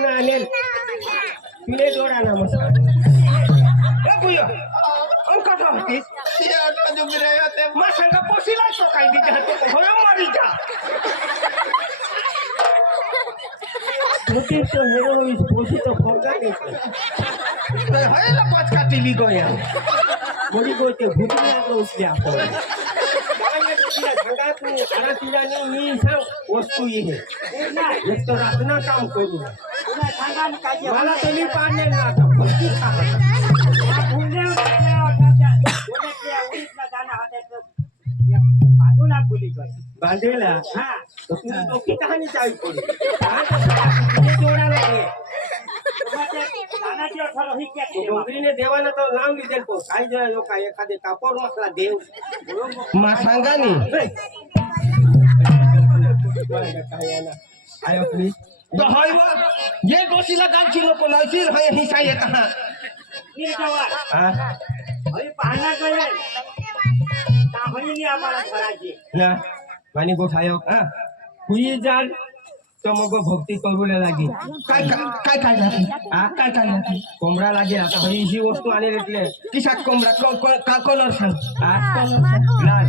जोडाना आणेल तुले जोडाना मस्त बुयो अंकट होतीस मग संग पोशीला तो काही दिजा मारी जा छोटी तो हेरो इस पोशी तो फोड़ा नहीं है ना पांच का टीवी गया बड़ी गोटे भूतने आलो उसले आपको काय तिला सांगा तू आना तिला मी सांग वस्तू ये है एक तो रातना काम करू तुला सांगा ना काय मला तुम्ही पाडले ना आता फटकी खा भूलने उठले होता बोले उडीतला जाना होता बाजूला भूली गया बांधेला हां तो तू तो की कहानी चालू पड़ी तुझे जोड़ा लगे डोंगरीने देवाना तो नाम लिहिलेल तो काही जण लोक एखादे कापड मसला देव मा सांगा नी आयो प्लीज तो हाय वा ये गोशीला गांची नको लावशील हाय हिसा येत हा नी जवान हां अरे पाहना गए ताहनी आम्हाला करायची ना पाणी गोठायो हां हुई जाल तो मग भक्ती करूला लागे काय काय काय लागेल हा काय काय लागेल कोंबडा लागेल आता ही वस्तू आणेल એટલે किसा कोंबडा का कलर सांग हा लाल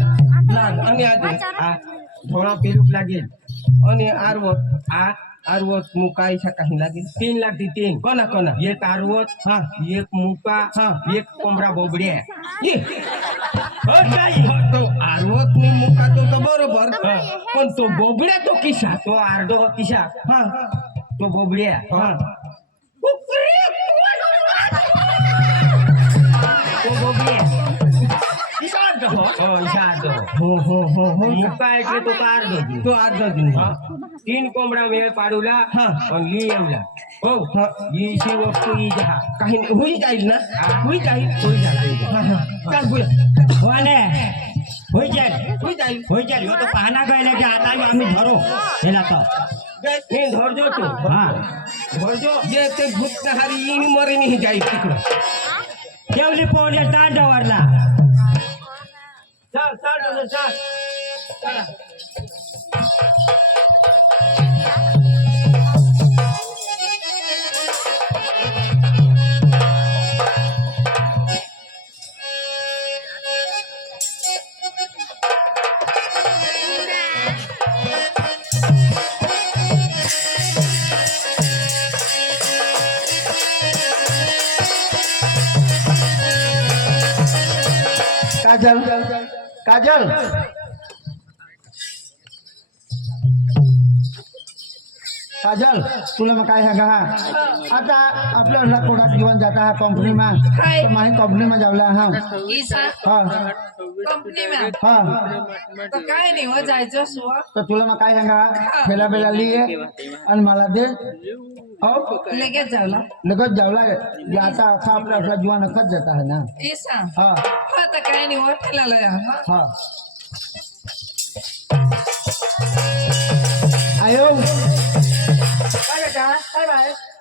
लाल आणि आदे हा धोळा पेरूक लागेल आणि आरवत हा आरवत मुकाई सा काही लागेल 3 लागते 3 कोणा कोणा एक आरवत हा एक मुका हा एक कोंबडा बोबड्या ये तो आरवत नि मुका तो बरोबर पण तो बोबड्या तो किसा तो अर्धो किसा हा तो बोबड्या हा तो बोबड्या किसा अर्धो हो किसा अर्धो हो मुका એટલે तो अर्धो दिन हा 3 कोंबडा मेळ पाडूला हा आणि ली येवला हो ही शी वस्तू ही जा काही होई जाईल ना होई जाईल चल बुया होने होई जाईल यो तो पाहना गए के आता आम्ही धरो हेला तो नहीं धरजो तू हां धरजो ये ते भूत हारी इन मरे नहीं जाई तिकड केवली पोले ताट डवरला चल चला काजल काजल तुला मग काय सांगा आता आपल्या कोणाक जीवन जाता हा कंपनी में तो माही कंपनी में जावला हा कंपनी में हाँ तो काय नहीं हो जायचं सुवा तो तुला मग काय सांगा बेला बेला लिए आणि मला दे लगेच जावला आता असा आपला जीवन अखत जाता है ना ऐसा हाँ हाँ तो काय नहीं हो ठेला लगा हाँ आयो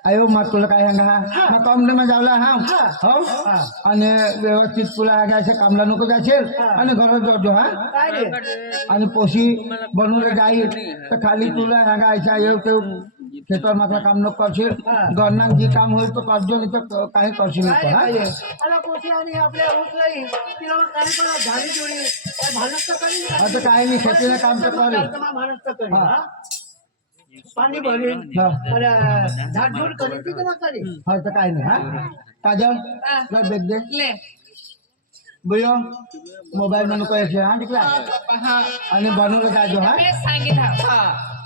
आयो मग तुला काय सांगा मग कंपनी में जावला हा हो आणि व्यवस्थित तुला गायचं कामला नको जाशील आणि घरात जातो हा आणि पोशी बनवलं जाईल तर खाली तुला सांगायचं येऊ ते खेतर मात्र काम नको करशील घरनाक जी काम होईल तो करजो नाही तर काही करशील नको हा आता काही नाही शेतीला काम तर करेल पाणी भरेल झाडझूड करेल ती तर करेल हा तर काही नाही हा काजल बेग दे ले बुयो मोबाईल में नको ऐसे हाँ निकला आणि बनवलं जायचो हा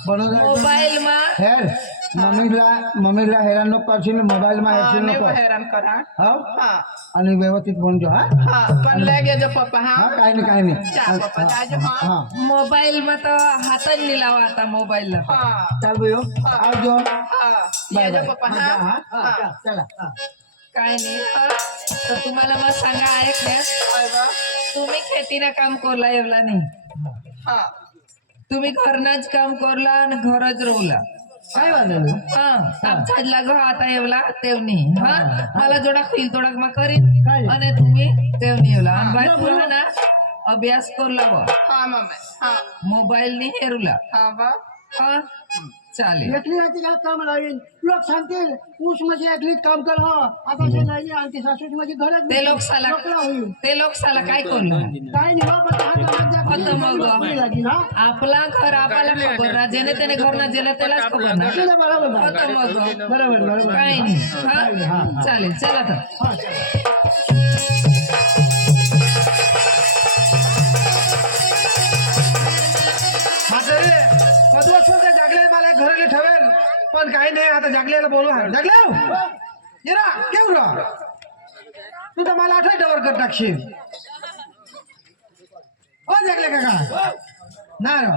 बनवलं मोबाईल में हेर मम्मीला हैरान नको करशील मोबाईल में हेरशील नको हैरान करा हा आणि व्यवस्थित बनजो हा पण लगे जो पप्पा हा काही नाही पप्पा जाजो हाँ मोबाईल में तो हाथ नहीं लावा आता मोबाईल चल बुयो आवजो ये जो पप्पा हा चला काय नाही तर तुम्हाला मग सांगा ऐकल्या तुम्ही खेतीना काम करला एवला नाही तुम्ही घरनाच काम करला आणि घरच रोवला काय वाजलं आमच्या घर आता एवला तेवनी हा मला जोडा खिल तोडा मग करीन आणि तुम्ही तेवनी एवला आणि बाई तुला ना अभ्यास करला मोबाईल नी हेरूला चालेल एकली राहते काय काम लावीन लोक सांगतील ऊस म्हणजे एकलीच काम कर हो आता ते नाही आणखी सासूच म्हणजे घरात ते लोक साला होईल ते लोक साला काय करलं काय नाही बाबा होतं मग. लागेल हा आपला घर आपल्याला खबर ना जेणे त्याने घर ना जेला त्यालाच खबर ना चला, बरोबर होतं मग बरोबर बरोबर काय नाही हा चालेल चला तर हा म्हातारे कधू त्या जागले मला घराला ठेवेल पण काही नाही आता जागलेला बोलू जागल्या येरा केव र तू तर मला आठवण डवर कर टाकशील हो जागले काका ना र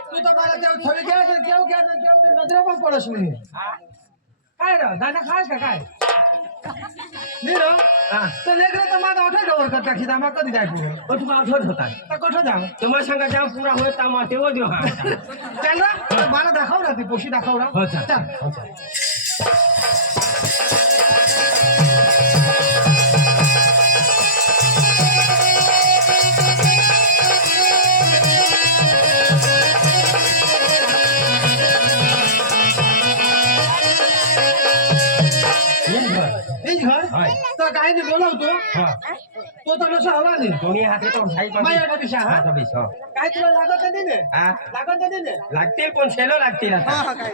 तू तर मला तेव्हा थोडी घ्या नजरा पण पडस नाही काय र दादा खास का काय नाही र तर लेकर तर माझा आठवण डवर कर टाकशील आम्हाला कधी जाय पुढे तुला आठवत होता तर कुठं जाऊ तुम्हाला सांगा जेव्हा पुरा होय तामा तेव्हा देऊ हा चल ना मला दाखव ना ती पोशी दाखव ना हो चाल. चल हेच घर. हेच घर होय. तर काय नाही बोलावतो हा. तो तर नसा हवा नाही दोन्ही हाते तो साई माझ्या पिशा हा हो. काय तुला लागत नाही ने हा. लागत नाही ने लागतील पण सेलो लागतील आता काय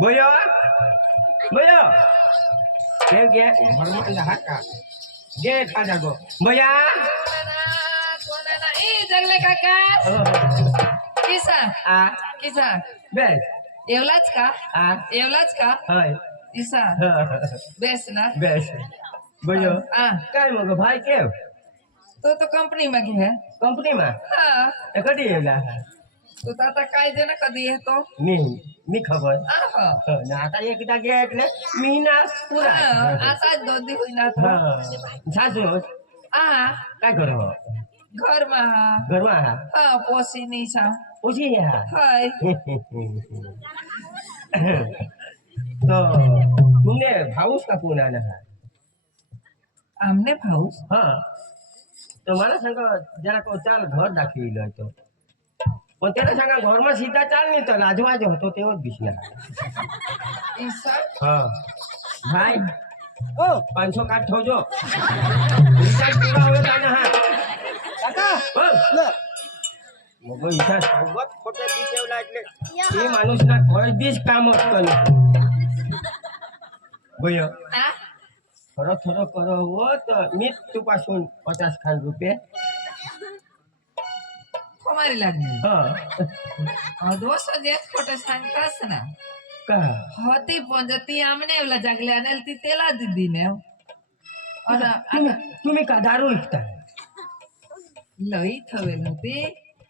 बोयो बोयो हे घे घरमा हात का घे खा जागो बोया कोणाला ए जगले काका किसा आ किसा बेस एवलाच का आ एवलाच का हाय किसा बेस ना बेस बोयो आ काय मग भाई केव तो कंपनी में घे कंपनी में हा कधी येला तू तर आता काय दे ना कधी येतो मी खबर आहो. ना आता एकदा घे એટલે महिना पुरा हा, आता 2 दिवस होईना तो. हा सासू आ काय करो घરમાં ઘરમાં હા હા પોસીની છે પૂછી હા હાય તો तुमने भाऊस का फोन आला हा આમને ભાઉસ हा तो मला सांगा जरा को चाल घर दाखविलं तो पण त्याला सांगा घरमा सीधा चाल नाही तर लाजवाज होतो तेव्हाच दिसला ઈસા हा भाई ओ 500 काट ठेवજો रिचार्ज पूरा होत आहे ना हा काका हो. ल मग इथं सोबत खोटे दिसेवला એટલે ते माणूस ना कधीच काम असतं भय આ थोडं करो हो तर मीच तुपासून 50 खान रुपये કોમારી લાગણી हा દોસ્ત જે ખોટે सांगतास ना का होती पण ती आमने एवला जागले आणि ती तेला दिदी ने आणि तुम्ही तुम्ही का दारू विकता लई थवेल होती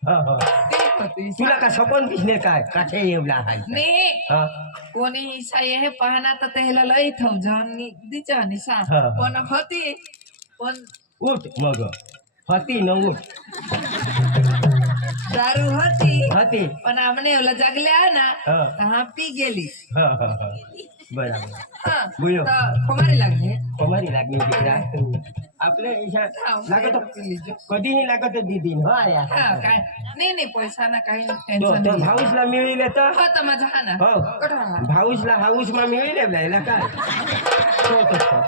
हा हा ती होती तुला का सपन दिसणे काय काठे येवला आहे नाही हा कोणी ईसा हे पाहना तर त्याला लई थव जानी दिचा निसा हा. पण होती पण उठ मग होती न उठ दारू होती होती पण आमने एवला जागल्या ना हा. हा पी गेली हा हा हा बराबर हा बुयो. तर कोमारी लागली कमारी लागली तिकडा आपल्या ईशात लागत कधीही लागत दीदी हा या हा काय नाही नाही पैसा ना काही तो टेन्शन तो नाही भाऊसला मिळले तर हो तर माझा हा ना हो कुठं हा? भाऊसला हाऊस मा मिळले याला काय तो तो.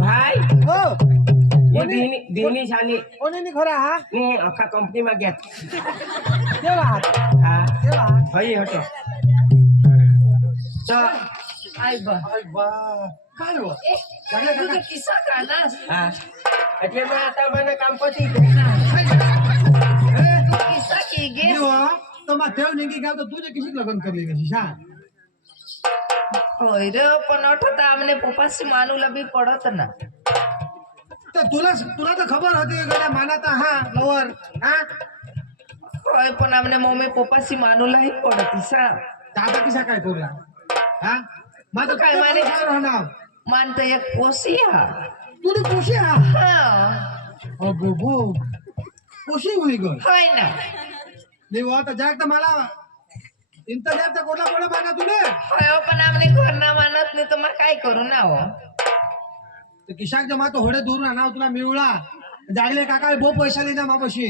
भाई हो ये दिनी शानी कोणी खरा हा ने अख्खा कंपनी मा घेत देवा हात हा देवा भाई हटो तर आई बा अरे बा काय हो ए लागले काका तुझं किस्सा का ना हा એટલે મેં आता મને કામ પતી किस्सा की गे देवा तो मग ठेव नेमकी काय तर तुझे किशी लग्न करली कशी शा होय रे पण आठवता आमने पप्पाशी मानूला बी पडत ना तर तुला तुला तर खबर होती गड्या मानाता हा लवर हा होय पण आमने मम्मी पप्पाशी मानूलाही पडत सा दादा किसा काय करूया हा माझं काय काय माने? माने राहणार मानत एक पोसी हा तुला खुशी हा हा अगो गो खुशी होई ग होय ना देवा तर जाग तर मला इंत जाग तर कोणा कोणा माना तुले होय हो, पण आमने घर ना मानत नाही तर मग काय करू ना हो तर किशाक जमा तो होडे दूर राहणार तुला मिळवला जागले काका भो पैसा लिहिना मापाशी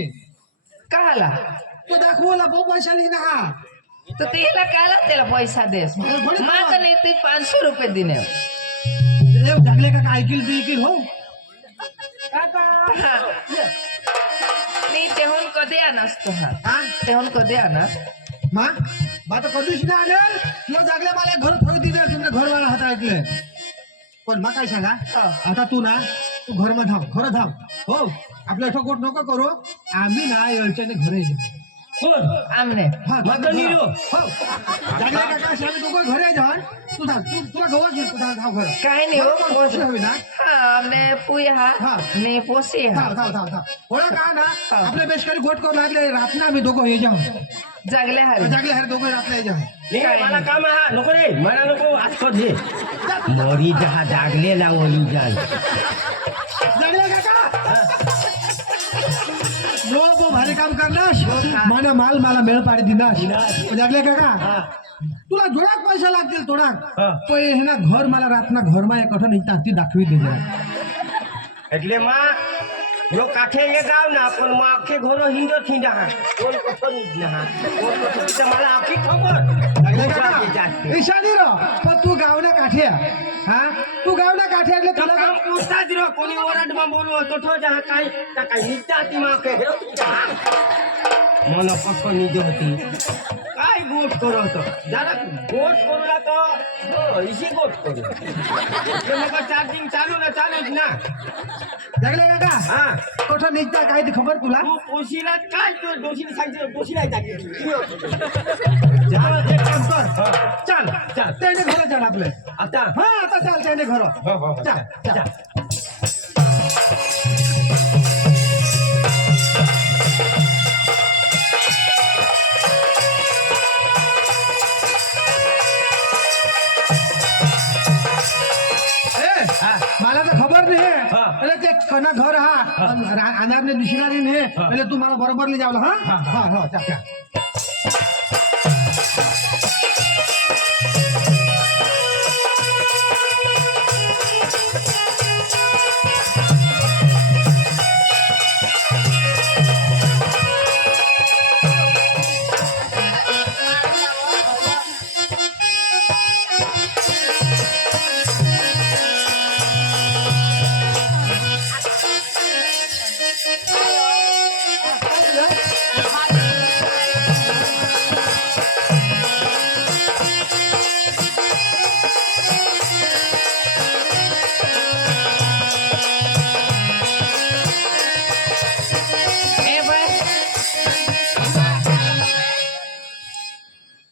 काला तो दाखवला भो पैसा लिहिना हा तर तिला कायला त्याला पैसा देस मात नाही ते 500 रुपये दिने जागले का ऐकील तू ऐकील हो मी तेहून कधी आणसतो हा तेहून कधी आणस मा आता कधीच नाही आणेल तुला जागले मला घर थोडी दिले तुमच्या घरवाला हात ऐकले पण मग काय सांगा आता तू ना तू घर मध्ये थांब खरं थांब हो आपल्या इथं गोट नको करू आम्ही ना येळच्याने घरी जाऊ आमने हो जागले काका आम्ही दोघं घरी जाऊ तू थांब तुला गवत घेऊ तुझा धाव घर काय नाही हो गोष्ट हवी ना आमने पुई हा ने पोसी हा थांब थांब थांब थांब थोडा का ना आपल्या बेशकरी गोट करू लागले रात ना आम्ही दोघं हे जाऊ जागले हरे जागले हर दोघं रातला जाऊ मला काम हा नको रे मला नको आज खोजे मोरी जहा जागलेला ओली जाल जागले काका नो भारी काम करनास माना माल मला मेळ पाडी दिनास जागले काका तुला जोडाक पैसा लागतील थोडा पण हे ना घर मला रातना घरमा एक कठो नाही ताती दाखवी दे એટલે માં જો કાઠે એ ગાવ ના પણ માં આખે ઘોરો હિંદો થીંડા હા કોણ કથો ની જ ના કોણ કથો તે मला આખી ખબર जागले काका ईशानी रो पण तू गावना काठे हा तू गावना काठे એટલે तुला કામ પૂછતા જ રહો કોની ઓરડમાં બોલવો તો થો જા કાઈ તા કાઈ નીચાતી માં કે હેરો મનો કથો ની જો હતી કાઈ ગોટ કરો તો જરા ગોટ કરલા તો ઈસી ગોટ કરો એટલે મગર ચાર્જિંગ ચાલુ ના ચાલુ જ ના जागले काका હા कठो निघता काय ते खबर तुला तू पोशीला काय तो दोशीला सांगते पोशीला जाते चल एक काम कर चल चल त्याने घर चल आपले आता हा आता चाल त्याने घर हो चल चल मला तर खबर नाही એટલે તે કના ઘર હા અનારને દિશનારી ને એટલે તું મારા બરોબર લઈ જાવ હા હા હા ચાલ ચાલ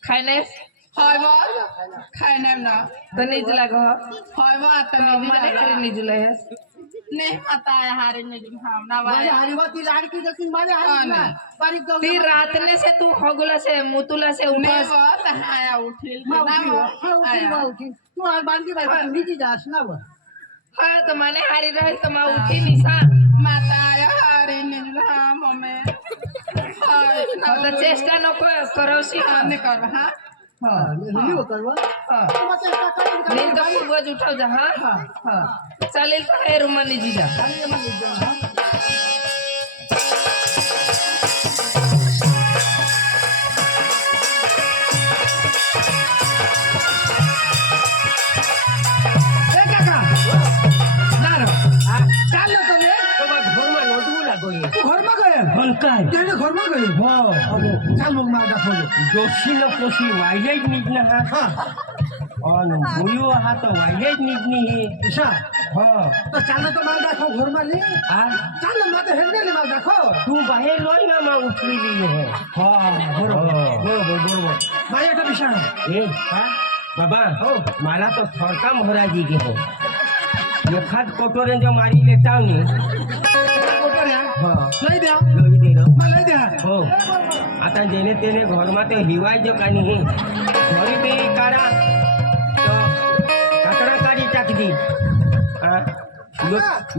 खायने হয় বল খাই নাম না तो निज लागो হয় বল आता माने हरी निजले है ने आता है हारे ने हम ना माझ्या हरिवाती लाडकी जशी माझ्या हरी बारीक जाऊ ती रातने से तू हगुला से मुतुला से ने उठास बल आया उठिल ना आया तू आज बांधली बाई निजी जास ना व हा तो माने हरी रहे तो मा उठी निसा माता आया हारे ने हम हमें हाय तो चेष्टा नको करवसी ने कर हां हां निजी होतं व हां तू चेष्टा कर नहीं तो खूबच उठाव जा हां हां चालेल तो हे रूम निजी जा ए काका ना चाल ना તમે તો બા ઘરમાં નોંધવું લાગો એ तू घरमा गए હલકાય त्याने घरमा गए હો चाल मग मला दाखवलं જોશીનો પોશી વાયલે જ નીકળ્યા હા हा અને બોલ્યો હા તો વાયલે જ નીકળી હે ईशा હા तर चाल ना तर मला दाखव घरमा ले આ चाल ना मला हेंडे ले मला दाखव તું બાहेर લોય ના માં ઉઠવી લીધો હે हा बरोबर હા. बरोबर बरोबर माझ्या एका विषय એ હા બાબા હો મારા તો થરકામ હરાજી ગયો એખાદ કોટોરે જો મારી લેતા આવ ને कोटऱ्या હા लई द्या લઈ દે मला लई द्या हो आता जेने तेने घरमा ते हिवाय जो का नाही घरी ते काढा तो कातडा काढी टाकली हा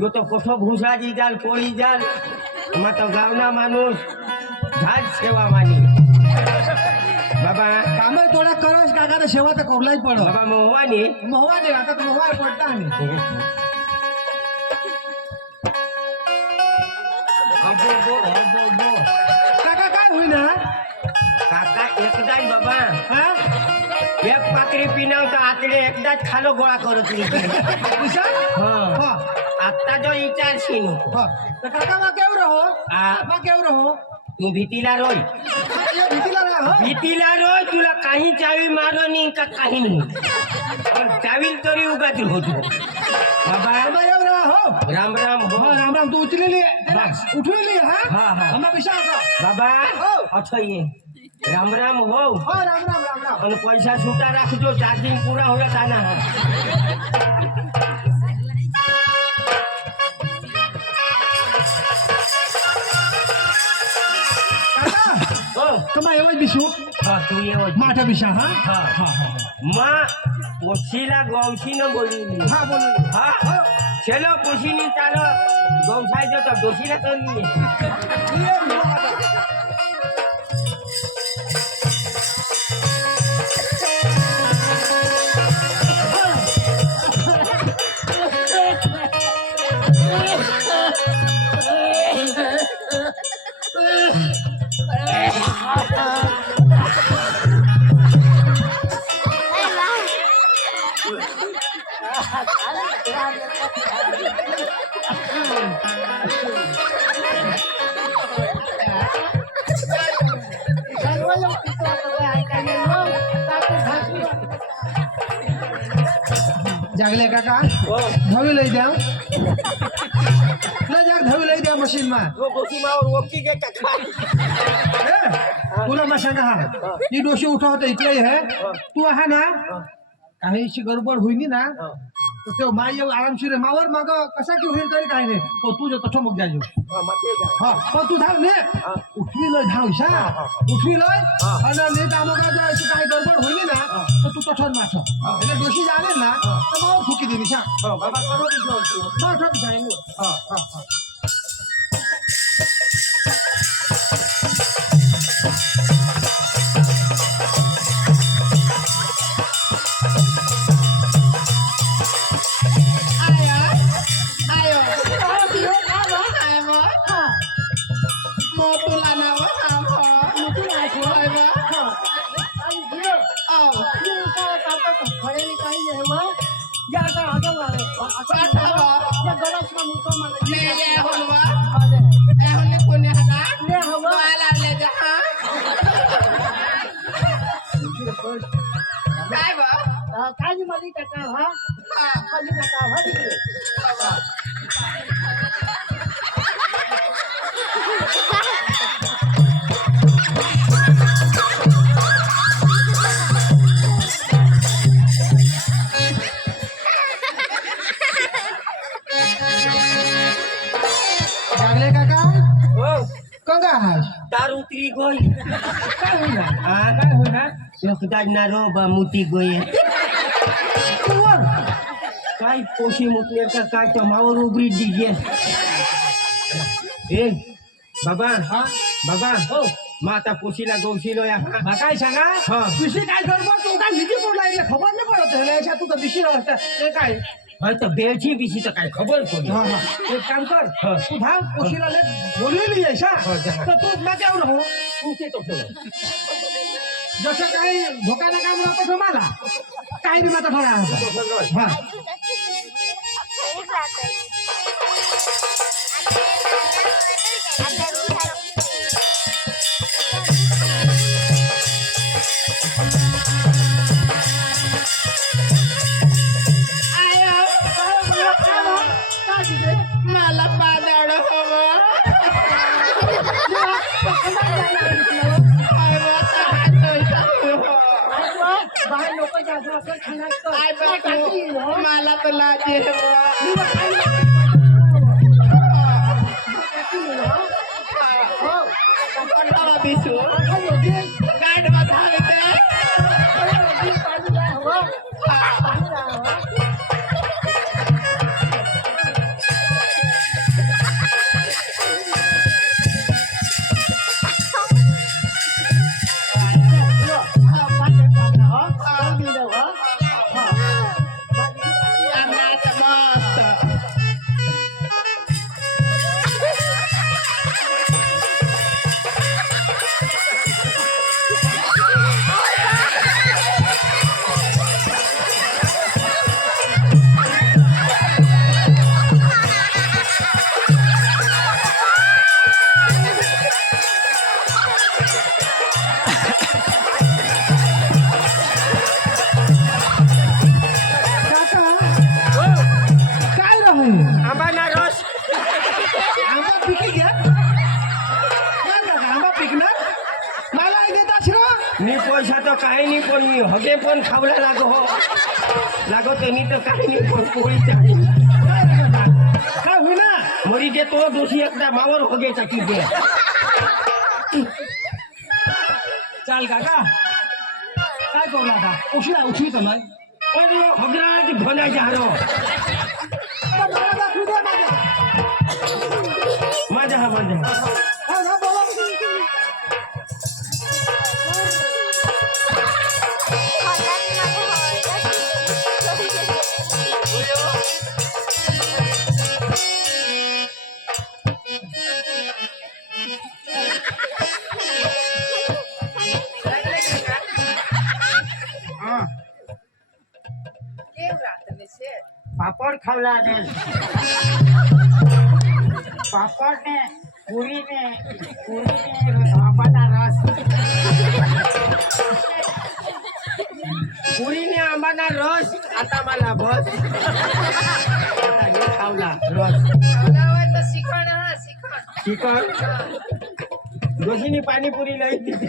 यो तो कोठो भुसाजी जाल कोळी जाल मग तो गावना माणूस झाड सेवा मानी बाबा काम थोडा करस काका तर सेवा तर कोरलाच पड बाबा मोहवानी मोहवा दे आता तर मोहवा पडता आणि अबो बो काका काय होईना काका एकदाय बाबा एक पाकरी पिनाव तर आतडे एकदाच खालो गोळा करत नाही विशाल हा हा आता जो विचारशील हा तर काका मा केव रहो आ. मा केव रहो तू भीतीला रोय ये भीतीला रहा हो भीतीला रोय तुला काही चावी मारो नाही का काही नाही पण चावील तरी उगाच होतो बाबा मा येव रहा हो राम राम हो हा राम राम तू उचलेली बस. उठलेली हा हा, हा. आम्हा विशाल का बाबा हो. अच्छा ये राम राम हो हो राम राम राम राम અને પૈસા છૂટા રાખજો ચાર્જિંગ પૂરા હોય તાના કાકા ઓ તમા એવો જ બીશું હા તું એવો જ. માઠા બીશા હા હા હા હા માં પોછીલા ગૌશીને બોલી હા બોલો હા ચલો પોછીની ચાલો ગૌસાઈ જતો ડોસીને તો નહીં ये बाबा जागले काका धवी लई द्या ना जाग धवी लई द्या मशीन मा ડોસીમાં રોકી ગઈ કચરા ए, तुला मग सांगा हा ही डोशी उठवत इकडे आहे तू हा ना काहीशी गडबड होईनी ना तर ते माय येऊ आरामशीर आहे. मावर मग कसा की होईल तरी काही नाही तो तुझ्या तसं मग जायचो हा पण तू धाव ने उठवी लय धाव शा उठवी लय आणि नीट आम्हाला जर अशी काही गडबड होईनी ना तर तू तसं माठ એટલે ડોશી जाणे ना तर मावर फुकी देवी शा બાબા કરો દીધો माठ बिचारे हा हा हा ayo mau tulan apa apa ayo oh ले ये होलवा ए होले कोने हना ले हवा वाला ले जा हां काय बा काळजी माझी काका हा हां काळजी काका हा तिकडे जागले काका ઓ कंगा हाय તાર ઉતરી ગઈ काय होईना હા काय होईना એકદાજ ના રો મૂતી ગઈ तू वर काय पोशी मुकले का काय तो मावर उबरी दिगे ए बाबा हा बाबा हो माता पोशीला गौशीलो या बा काय सांगा हा. विषय काय गडबड तू काय भीती पडला इकडे खबर नाही पडत आहे याच्या तू तर विषय ते काय हाय तर बेळची बिशी तर काय खबर कोणी हा हा एक काम कर हा. तू धाव कोशीला ले बोललेली आहेस हा हा, जा. तर तू माझ्यावर हो तू ते तो ठेव. जसं काही धोका नका मला तसं मला काही नाही माझा थोडा हा ayo मला पादाड हवा मला तर लाजे बिसू गाड धावे ते अंगात मस्त वाचरो मी पैसा तो काही नाही पण मी हगे पण खावला लागो त्यांनी तर काही नाही पण पोळी चाली काय होईना मरी जे तो दोषी एकदा मावर हगे चाकी दे चाल काका काय करू आता उशिरा उठवी तर नाही पण हगराज भला जारो माझा हा पापड़ खवला दे पापड़ ने पूरी ने आंबाना रस पुरी ने आंबाना रस आता मला बस आता हे खावला रस चिकन दोषीनी पाणीपुरी नाही दिली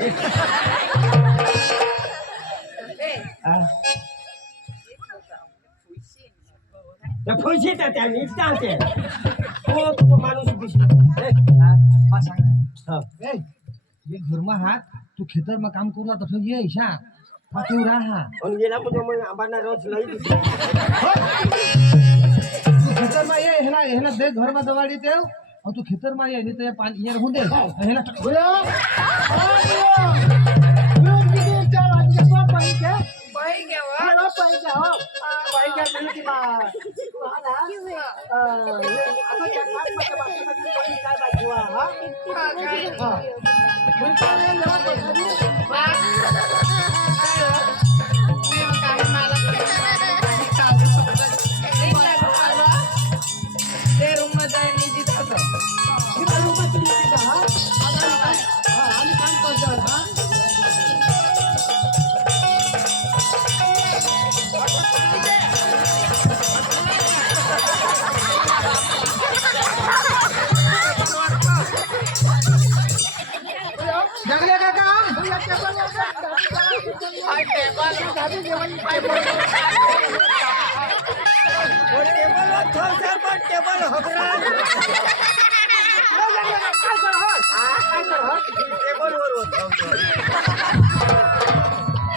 पैसे त्या निघते तो माणूस घरमा हात तू खेतर में काम करू तसं ये ईशा तू राहा गेला म्हणजे मग आंबाना रस नाही दिली तू खेतर में ये हेना देख घर में दवाड़ी देव और तू खेतर में ये नहीं तो ये पानी ये रहू दे हेना जगले का काम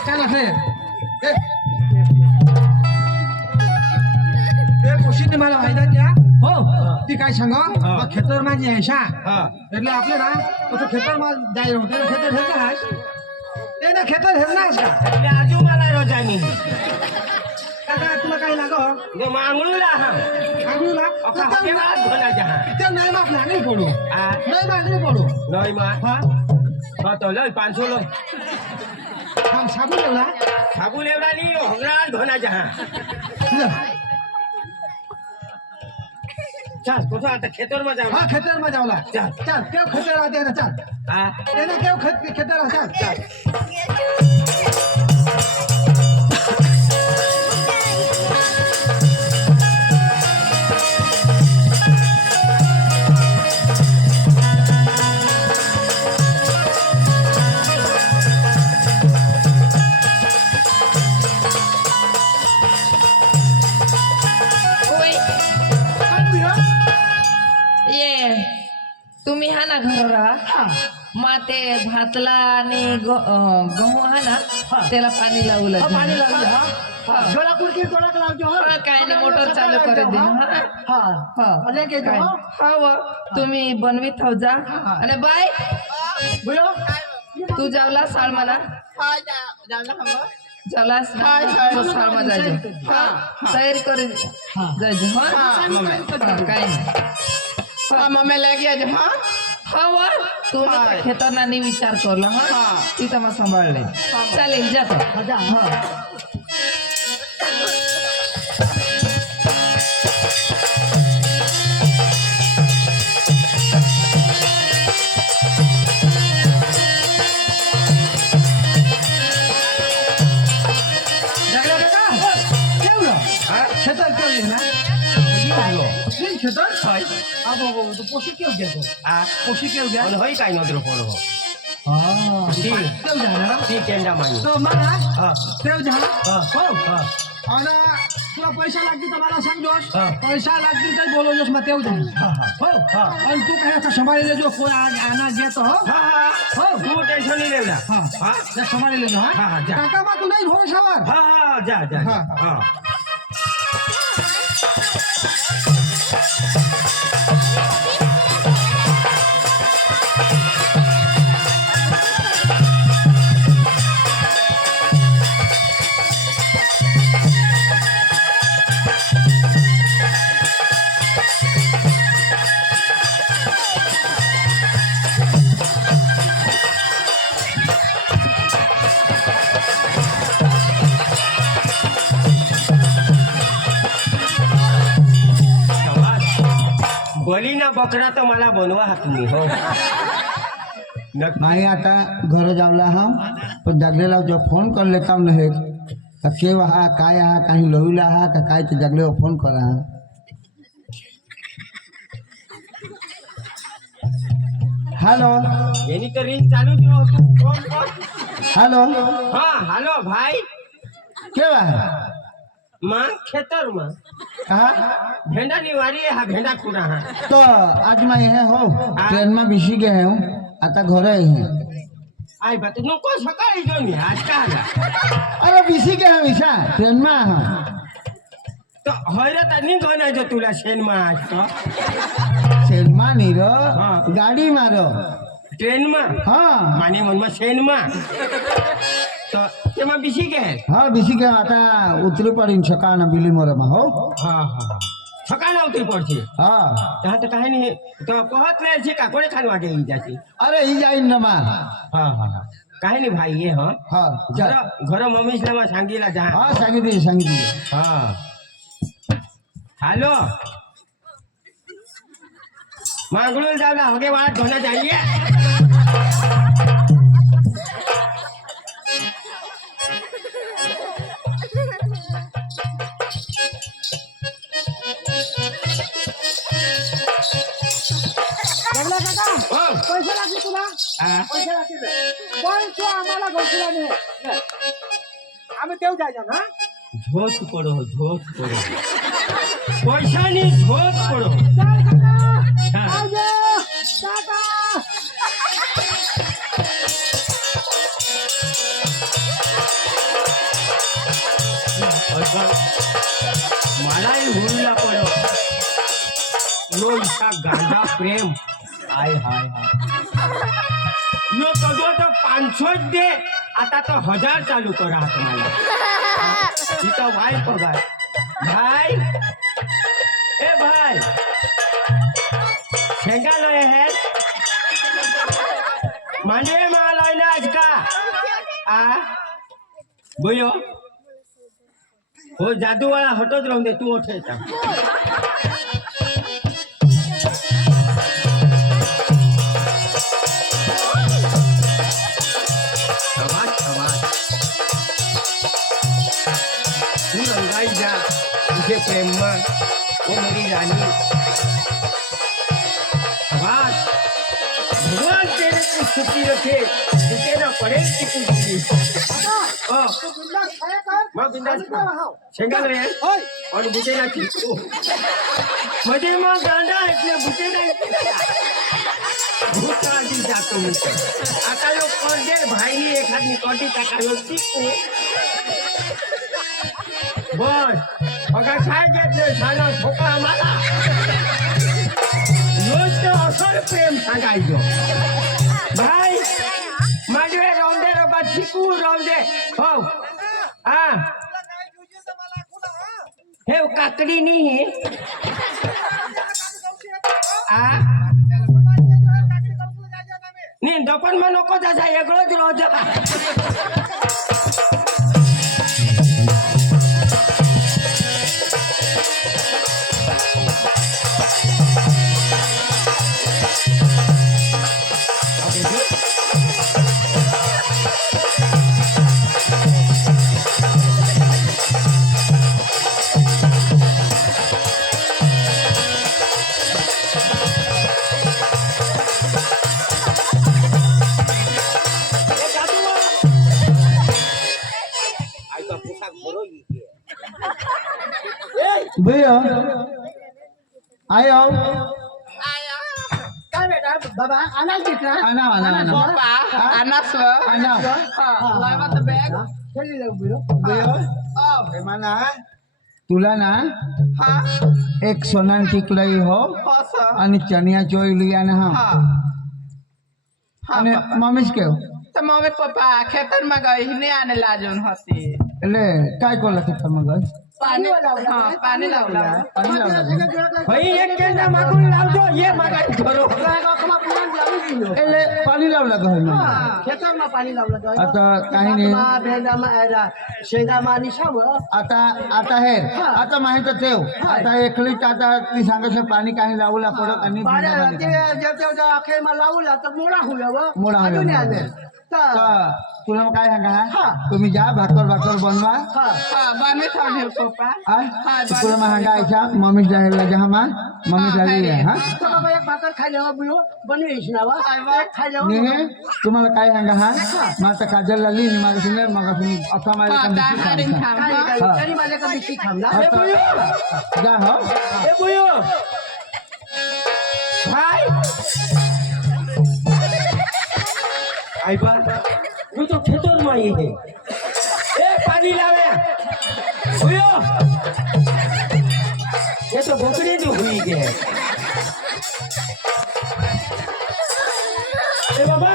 काय नसले ते कोशीने मला फायदा द्या हो ती काय सांग खेतर माझी आहे शा એટલે આપણે ના તો ખેતર માં જાય રહ્યો તે ખેતર હેરતા હાશ તેના ખેતર હેરના હાશ એટલે આજુ मला रोजानी કાકા तुला काय લાગो जो मांगळूला हा आगुला अका हकेवात भला जहा તે નહીં માં લાગણી પડો આ નહીં લાગણી પડો લઈ માં હા તો લઈ 500 લઈ આમ સાબુ લેવલા સાબુ લેવડાની હગરાજ ભલા જहा ચાલ તો आता ખેતર માં જાવ હા ખેતર માં જાવલા ચાલ ચાલ કેવ ખેતર આતે ને ચાલ આ એને કેવ ખેતર આ ચાલ ચાલ तुम्ही हा ना घराला माते भातला आणि गहू हा ना त्याला पाणी लावलं पाणी लावलं हा जोडा कुडकी जोडा लावજો हा काय नाही मोटर चालू करत दे हा हा लेके काय जाओ हा व तुम्ही बनवीत हो जा आणि बाय बोलो तू जावला साळ मला जावलास ना साळ मा जायचं हा तयारी करी जायचं हा काय नाही मम्मी लगे आज हाँ हा वा तुम्ही त्या खेताना नी विचार करला हा तिथं मग सांभाळले चालेल जातो हा ખેતર આ તો પોષી કેવું ગયા આ પોષી કેવું ગયા હોય કાઈ નોતરો પડો ती तेव झाला ती चेंडामानी तो मला हा तेव झाला हा हो हा आणि तुला पैसा लागतील तर मला सांगतोस हा. पैसा लागतील तर बोलवतोस मग तेव झालं हा हा हो हा. आणि तू काय आता सांभाळले जो कोण आणा घेतो हो हा हा हो तू टेन्शन नाही लेवला हा हा जा सांभाळले जो हा, हा, जा. काका मग तू नाही भरोशावर हा हा जा जा हा. हा बलीना बकरा तर मला बनवा हा तुम्ही हो नक्की नहीं आता घर जावला हम तो जगलेला जो फोन कर लेता हूँ नहीं तो के वहाँ काय हा कहीं लोहिला हा तो काय तो जगले वो फोन कर रहा हेलो एनी तर रिंग चालू જ होतो कोण कोण हेलो हा हॅलो भाई के वहाँ માં ખેતરમાં कहा ભેંડાની વાડી હા ભેંડા ખુરા હા तो आज मैं यहाँ हो ट्रेन में बिसी गए हूँ आता घर आई हैं આઈ બત नको સકાळी જો ની આજ કાલા अरे बिसी गए हम ईशा ट्रेन में हाँ તો હરે તની ગના જો તુલા શેનમાં આજ તો सेनमा नहीं रो हाँ। गाड़ी मारो ટ્રેનમાં हाँ માને મનમાં શેનમાં તો તેમાં બીસી ગયા हाँ बिसी गए आता उतरी पड़ी छकाना बिली मोरे में हो હા હા સકાળ આવતી પડશે हाँ ત્યાં તો કાંઈ નહીં તો કહત લે છે કાકોડે ખાન વાગે ઈ જાતી अरे ही जाइन नमा હા હા હા કાંઈ નહીં ભાઈ એ હા हाँ ઘર ઘર મમ્મીસલામાં सांगीला जा हाँ संगीत संगीत હા હાલો मांगड़ूल जावला होगे वाट धोना चाहिए जगला काका हो पैसे लागले तुला हा पैसे लागतील पण तू आम्हाला घोषला नाही आम्ही तेव जायचं ना झोत पड़ो पैसा नहीं झोत पड़ो चल काका हाँ. आजे काका मलाही हुळला पडो लो इसा गांधा प्रेम हाय हाय हाय यो कदो तो 500 दे आता तो 1000 चालू करा तुम्हाला इथं वाय पगार भाई ए भाई शेंगा लय है मांडवे माल ना आज का आ बोलो हो जादू वाला हटोच राहून दे तू ओठे तू रंगाई जा तुझे प्रेम में वो मेरी रानी आवाज भगवान तेरे को सुखी रखे तुझे ना पड़े कि मग बिंदास शेंगाल रे होय और बुटे ना खींचो मध्ये मग गांडा એટલે बुटे नाही भूत आधी जातो मी आता लोक कर्जे भाईनी एखादी कोटी टाकालो टिकू बस बघा काय घेतलं साला ठोका मला रोज तो असर प्रेम सांगायचो भाई मांडवे राहून दे रे बा चिकू राहून दे हो हा हे काकडी नाही आ नाही दपन में नको जायचा वेगळंच रोज भैया आयो काय बेटा बाबा आना कितना आना आना आना बाबा आना स्व आना लाय मत बॅग चली जाऊ भैया mana तुला ना हा एक सोनान टिकलाई हो असं आणि चनिया चोई लिया ना हा आणि मम्मीच केव तर मम्मी पप्पा खेतરમાં ગઈ ને આને લાજून होती એટલે काय कोला खेतर मग पाणी हा पाणी लावला पाणी लावलं भाई एक केंद्र मागून लावतो ये मागा घरो એટલે પાણી લાવલા ઘરમાં ખેતરમાં પાણી લાવला आता काही नाही ભેંડામાં શેંગામાં નિશાવ आता आता हे आता माहित ठेव आता एकलीच आता ती सांगत पाणी काही लावला पडत आणि अखेરમાં लावला तर मोडा होईल मोडा होईल. अजून आले तर तुला मग काय सांगा तुम्ही जा भाकर भाकर बनवा बाने ठेव पप्पा तुला मग सांगायच्या मम्मी जायला जा मा मम्मी लागली हा बाबा एक भाकर खायला बुयो बनवीस ना वा खायला नाही तुम्हाला काय सांगा हा माझा काजल लागली आणि माझा सिंगर मग असा माझ्या तरी माझ्या कधी खामला जा हो ए बुयो भाई आई बा वो तो खेतों में ही है ए पानी लावे बुयो ये तो बोकड़ी तो हुई के ए बाबा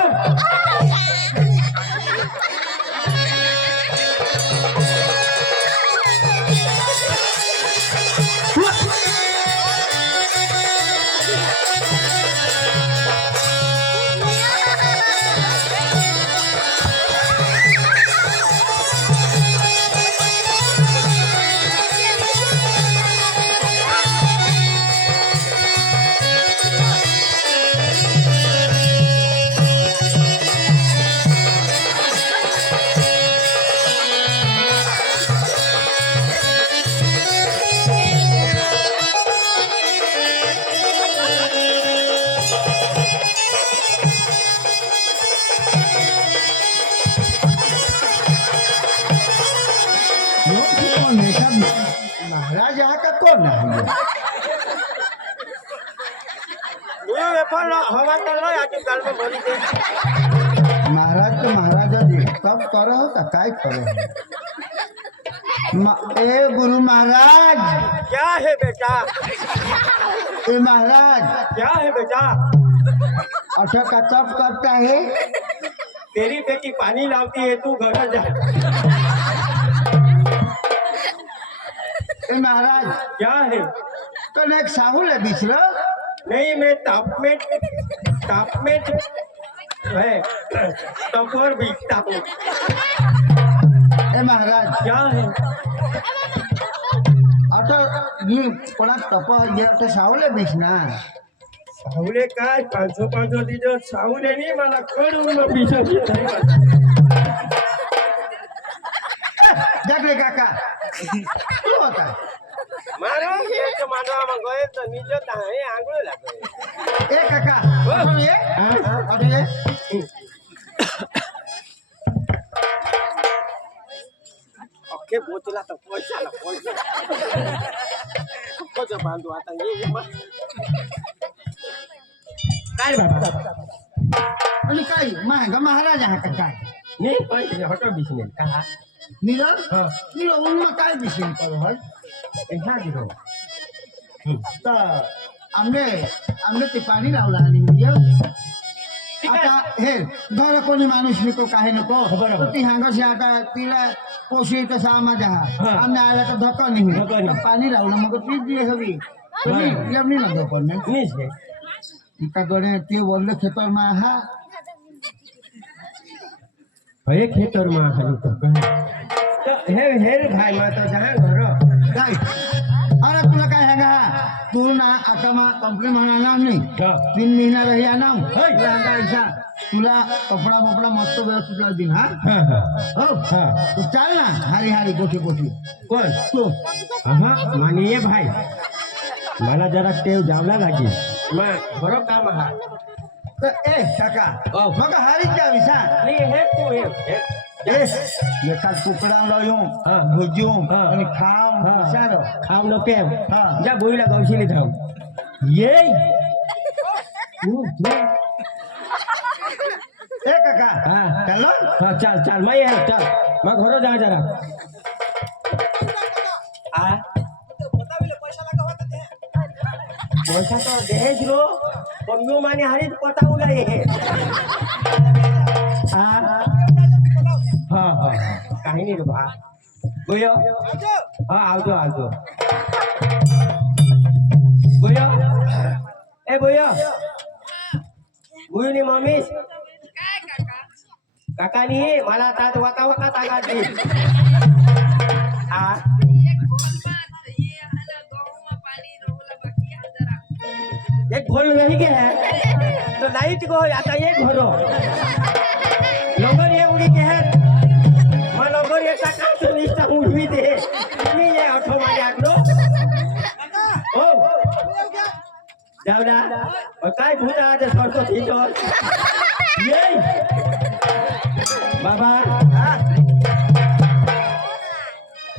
महाराज यहाँ का कौन है बुयो वेफर हवा कर लो आके गाल में भरी दे महाराज तो महाराजा जी तब करो तो काय करो ए गुरु महाराज क्या है बेटा ए महाराज क्या है बेटा अच्छा का तब करता है तेरी बेटी पानी लावती है तू घर जा ए महाराज क्या है तो एक साहुल है बिछलो नहीं मैं तापमेट है तपोर बीतता हूँ ए महाराज क्या है आता ये पड़ा तप ये आता साहुल है बिछना सावले काय 500 दीजो सावले नहीं मला करून पीछे देख ले काका तू होता मारो ये तो मानो हम गए तो नीचे ता है आंगुल लगे ए काका अरे ये अरे ये ओके बोतला तो पैसा ला पैसा को जो बांधो आता ये मत काय बाबा आणि काय महंगा महाराज हा का काय नहीं पैसे हटो बिसने कहा नीला नीला उन्मा काय बिसिन करो है यहाँ दिखो तर आमने ते पाणी लावला आणि आता हे घर कोणी माणूस नको काही नको बरोबर. तर ती हांगशी आता तिला पोशी तसा माझा हा. आमने आला तर धक्का धक्का नाही नाही. तर पाणी लावलं मग तीच दिवस हवी बरोबर. एवढी ना धोपण नाही नहीं से इकडे ते बोलले खेतर मा हा हे खेतर में हरी तो हे भाई मा तो जहां घर काय अरे तुला काय सांगा तू ना आता मा कंपनी म्हणा नाही 3 महिना रही आना सांगायचा तुला कपडा बपडा मस्त व्यवस्थित लावतील हा हाँ हाँ हो हाँ तू चाल ना हारी हारी गोठी गोठी कौन तू हाँ मानिए भाई मला जरा टेव जावला लागे मैं बरो काम हा तर ए काका मग हारी क्या विसा नहीं है तू है ए एका कुकडा लावून हा. भुजून हा. आणि खाऊन सारो खाव न पेव हा. जा बोईला गवशिली थांब ये ए काका हा चलो हा चाल चाल मैं है चल मैं घरो जा जरा आ पैसा तो दहेज लो पण यो माने हरीच पटावला हे आ हा हा काही नाही रे बा बोयो हा आवतो आवतो बोयो ए बोयो बोयो नी मम्मी काय काका काकानी मला तात वाका वाका तागाची आ एक खोलमात ये हला गहूमा पाणी रोला बाकी है जरा एक घोल नहीं के है तो लाइट को आता ये घोरो लोगन ये उड़ी के है मैं लोगन ये टका से निष्ठा उड़ी दे नहीं ये ऑटो मारे आगलो ओ जावड़ा और काय भूता आज सरतो थी तो ये बाबा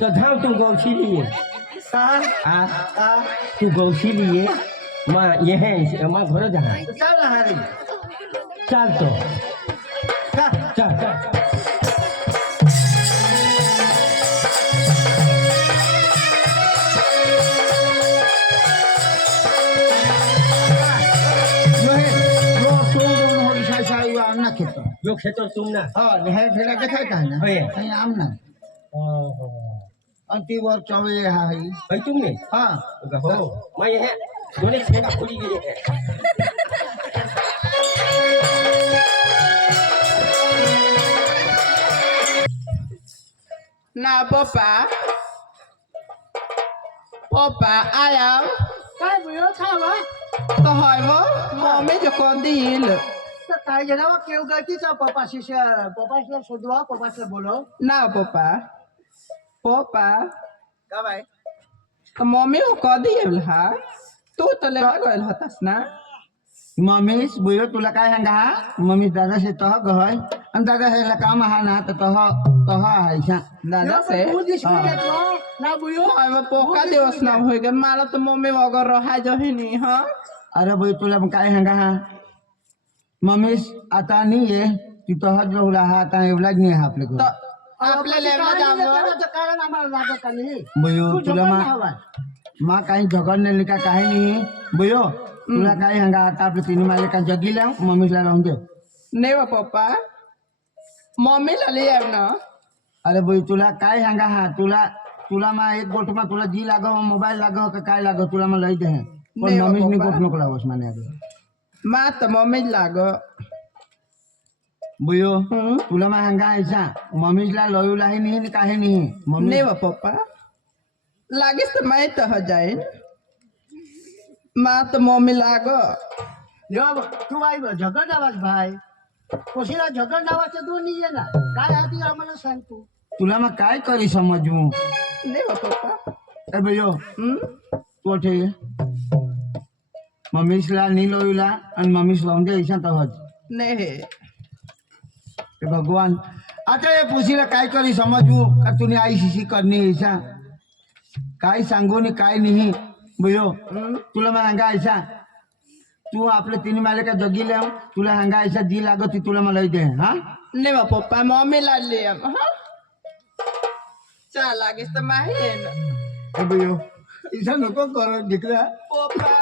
तो धाम तू गौशी लिए आ तू गौशी लिए माँ ये है माँ घरों जाना चल ना हरी चल तो चल चल यो है यो तो हो इशा इशा हुआ आमना खेतो जो खेतो तुम ना हाँ है फेरा देखा का ना होय. नहीं आमना अंति वर चवे हा है भाई तुमने हाँ हो मैं ये है दोनों खेत खुली गई है ना पप्पा पप्पा आया काय बुयो खावा तो है वो मम्मी जो कर दिल तो काय जनावा केव गती चा पपाशी शोधवा पपाशी बोलो ना पप्पा पप्पा का भाई तो मम्मी को कर दिल हा तू तो ले गइल हतस ना मम्मीस बुयो तुला काय सांगा हा मम्मी दादा से तह गहय आणि दादा से काम हा ना तर तह हायसा दादा से ना बुयो है वो पोका दिवस ना होई गए माला तो मम्मी वगर रहा जो ही नहीं हां अरे बुयो तुला काय सांगा हा मम्मीस आता नाही आहे ती तहच राहुला हा आता एवढाच नाही हा तो आपल्याकडे आपले लेवला जावं बुयो तुला मा काही झगड नाही का काही नाही बुयो तुला काय सांगा आता आपल्या तिन्ही माले का जगीला मम्मीला राहून दे नहीं वो पप्पा मम्मी ला ले आव ना अरे भाई तुला काय सांगा हा तुला मा एक गोष्ट मा तुला जी लागव मोबाईल लागव का काय लागव तुला मा लई दे पण नाही मम्मीच बाबा. नी गोष्ट नको लावस माने अगं मा तो मम्मी लागो बुयो तुला मा सांगा ऐसा मम्मीला लयूला ही नाही काही नाही मम्मी नहीं वो पप्पा लागिस तो मैं तो हो जाए माँ तो मम्मी लागो यो तू आई झगड आवाज भाई कोशीला झगड नावाचं दोन नाही ना काय आधी आम्हाला सांग तू तुला मग काय करी समजू नहीं वो पप्पा ए बुयो तो ठे मम्मीला नी लयूला आणि मम्मीस लावून दे ऐसा तहज नहीं हे भगवान आता हे पुसीला काय करी समजू का तुने आई शिशी करणी ऐसा काय सांगू नी काय नाही बुयो तुला मग सांगा ऐसा तू आपले तिन्ही माले का जगी ले तुला सांगा ऐसा जी लागत ती तुला मला दे हा नहीं वो पप्पा मम्मी ला ले आव हाँ चल लागिस तो मैं ही है ना ए बुयो ऐसा नको करो दिकला पप्पा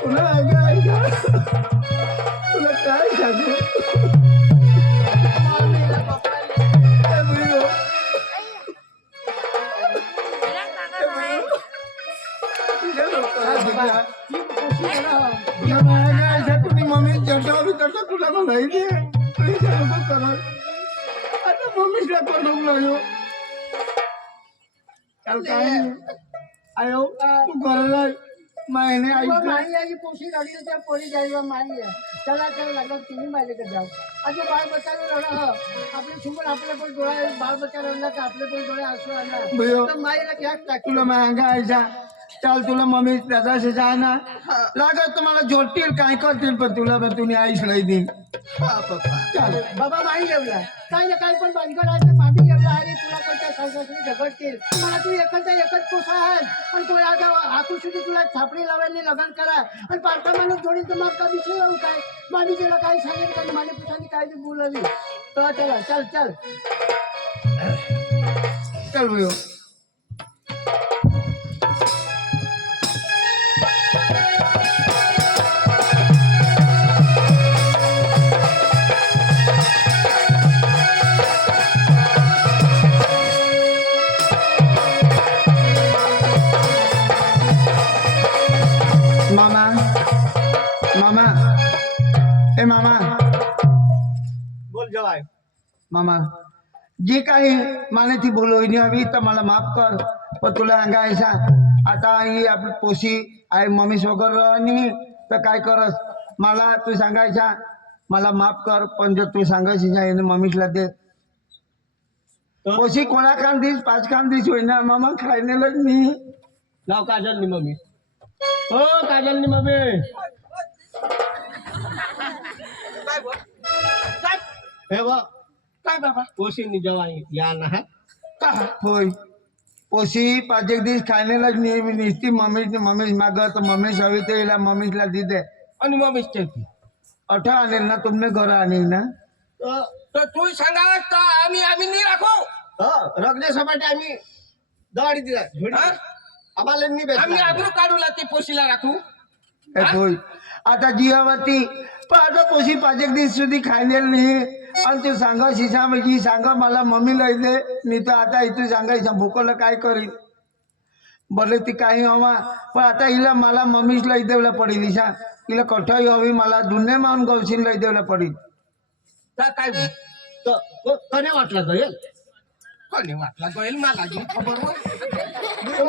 तुला सांगा ऐसा तुला काय सांगू मम्मी ला पप्पा ले ए बुयो मम्मी जसा भी तसा तुला नाही दे आता मम्मीला करू लागलो काय आयो तू घरला मायने आई माई आई पोशी रही त्या पोरी जाईवा माई आहे त्याला काय लागलं तिन्ही मायले का जाऊ अजून बाळ बच्चाने रडा आपले समोर आपले पण डोळे बाळ बच्चा रडला तर आपले पण डोळे असू आला बुयो तर माईला घ्या टाकी तुला मांगा आयसा चाल तुला मम्मी त्याचा शिजा ना लागत तुम्हाला जोडतील काय करतील पण तुला पण तुम्ही आईस लई दे चाल बाबा माही जेवला काय ना काय पण बनकर आहे मामी जेवला अरे तुला कोणत्या संसाराने झगडतील मला तू एकच पोसा आहे पण तो आता आकुशीने तुला छापडी लावायला लग्न करा आणि पार्टा माणूस जोडील तर मग का विषय येऊ काय मामी जेला काय सांगेल का माझ्या पुसाने काय बी बोलली तर चला चल चल चल भैया मामा मामा ए मामा बोल जवाय मामा जे काही माने ती बोलवणी हवी तर मला माफ कर पण तुला सांगायचा आता ही आपली पोशी आहे मम्मी वगैरे नाही तर काय करस मला तू सांगायचा मला माफ कर पण जर तू सांगायची नाही मम्मीला दे पोशी कोणा खान दिस 5 खान दिस होईना मामा खायला मी नाव काजल नि मम्मी हो काजल नि मम्मी हे बघ काय बाबा कोशी नि जवाई या ना है का होय पोशी 5 एक दिवस खायला नेहमी निसती मम्मी मागत मम्मी हवी तर हिला मम्मीला दिदे आणि मम्मीच ठेवती अठा आणेल ना तुमने घर आणेल ना तर तू सांगावं तर आम्ही नाही राखू रगण्यासाठी आम्ही दाढी दिला हा? आम्हाला नाही आम्ही भेटला आबरू काढूला ती पोशीला राखू ए होय आता जियावरती पण आता पोशी 5 एक दिवस सुधी खायला नाही आणि तू सांगा शिशा म्हणजे सांगा मला मम्मीला दे नाही तर आता इथं सांगायचं भूकला काय करील भले ती काही हवा पण आता हिला मला मम्मीला इदेवला पडेल हिशा हिला कठाई हवी मला दुन्ने मावून गवशीला इदेवला पडेल काय कने वाटला जाईल कोणी वाटला गोयल मला जी खबर